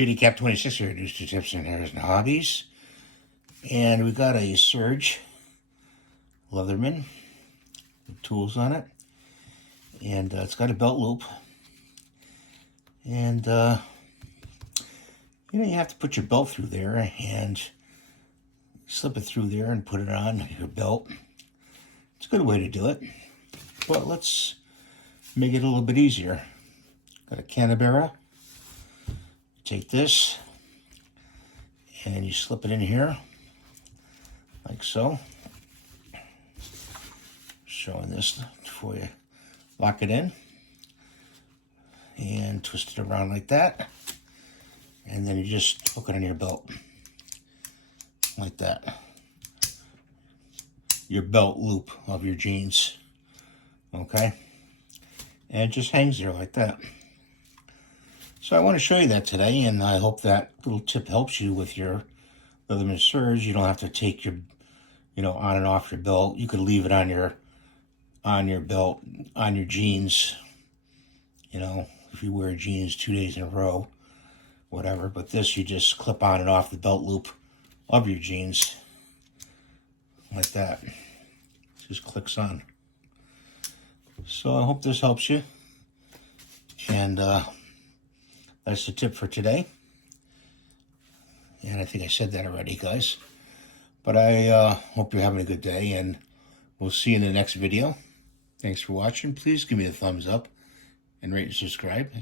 JDCap 26 here, reduced to tips and hairs and hobbies. And we got a Surge Leatherman with tools on it. And it's got a belt loop. And, you have to put your belt through there and slip it through there and put it on your belt. It's a good way to do it. But let's make it a little bit easier. Got a Canberra. Take this and you slip it in here like so. Showing this before you lock it in, and twist it around like that, and then you just hook it on your belt like that. Your belt loop of your jeans, okay? And it just hangs there like that. So I want to show you that today, and I hope that little tip helps you with your Leatherman Surge. You don't have to take your, on and off your belt. You could leave it on your belt, on your jeans, if you wear jeans 2 days in a row, whatever. But this, you just clip on and off the belt loop of your jeans like that. It just clicks on. So I hope this helps you. And, that's the tip for today. And I think I said that already, guys. But I hope you're having a good day, and we'll see you in the next video. Thanks for watching. Please give me a thumbs up and rate and subscribe.